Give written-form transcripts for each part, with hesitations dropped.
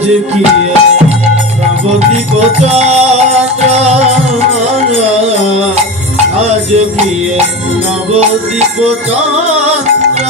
আজ কি নবদ্বীপ চন্দ্র আজ কি নবদ্বীপ চন্দ্র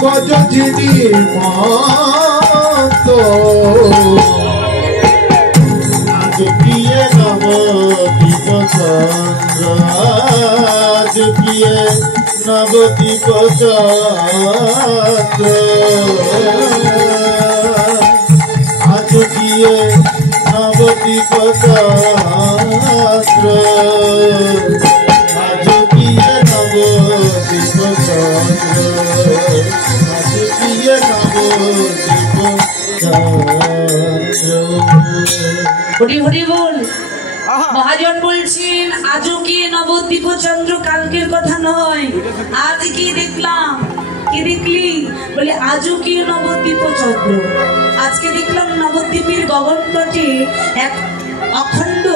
গজজিনি মত আজ প্রিয় নবদ্বীপ চন্দ্র আজ প্রিয় নবদ্বীপ চন্দ্র আজ প্রিয় নবদ্বীপ চন্দ্র আজ প্রিয় নবদ্বীপ চন্দ্র আজ প্রিয় নবদ্বীপ চন্দ্র। হরি হরি বল। মহাজন বলছেন আজও কি নবদ্বীপ চন্দ্র কালকের কথা নয়, আজ কি দেখলাম। কি দেখলি? বলে আজও কি নবদ্বীপ চন্দ্র। আজকে দেখলাম নবদ্বীপের গগন তটে এক অখণ্ড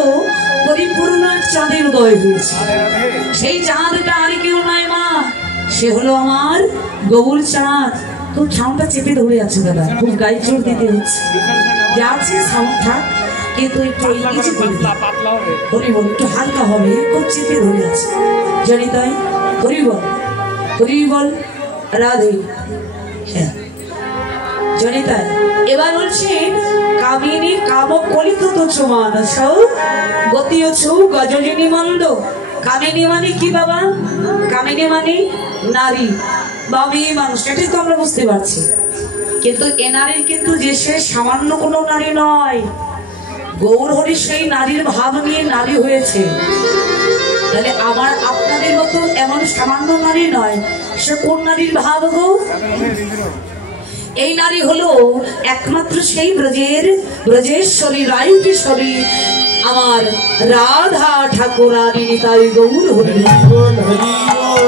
পরিপূর্ণ চাঁদের উদয় হয়েছে। সেই চাঁদটা আর কেউ নয় মা, সে হলো আমার গৌর চাঁদ। খুব ছাউনটা চেপে ধরে আছে দাদা, খুব গায়ে জোর দিতে হচ্ছে। যা আছে ছাউন থাক, কিন্তু একটু হরি বল, একটু হালকা হবে, খুব চেপে ধরে আছে। জানি তাই হরি বল, হরি বল রাধে। হ্যাঁ জানি তাই। এবার বলছেন কামিনী কাম কলিত তো মানস গতি ছৌ গজনী মন্দ। কামিনী মানে কি বাবা? কামিনী মানে নারী বা মেয়ে মানুষ, এটাই তো আমরা বুঝতে পারছি। কিন্তু এ নারীর কিন্তু যে সে সামান্য কোনো নারী নয়, গৌর হরি সেই নারীর ভাব নিয়ে নারী হয়েছে। তাহলে আমার আপনাদের মতো এমন সামান্য নারী নয়, সে কোন নারীর ভাব গো? এই নারী হলো একমাত্র সেই ব্রজেশ্বরী রায় কিশোরী আমার রাধা ঠাকুরানী তাই গৌর হরি বল, হরি বল।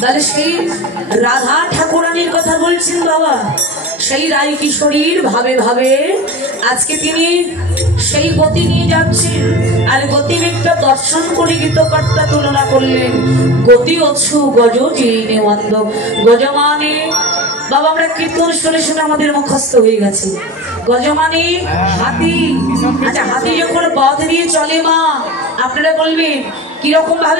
তাহলে সেই রাধা ঠাকুরানীর কথা বলছেন বাবা, সেই রায় কিশোরীর ভাবে ভাবে আজকে তিনি সেই গতি নিয়ে যাচ্ছেন। আর গতিবেগটা দর্শন করে গীতকর্তা তুলনা করলেন গতি অছু গজ জিনে মন্দ। গজ মানে বাবা আমরা কীর্তন শুনে শুনে আমাদের মুখস্থ হয়ে গেছে। গজ মানে হাতি। আচ্ছা হাতি যখন পথ দিয়ে চলে মা, আপনারা বলবেন কিরকম ভাবে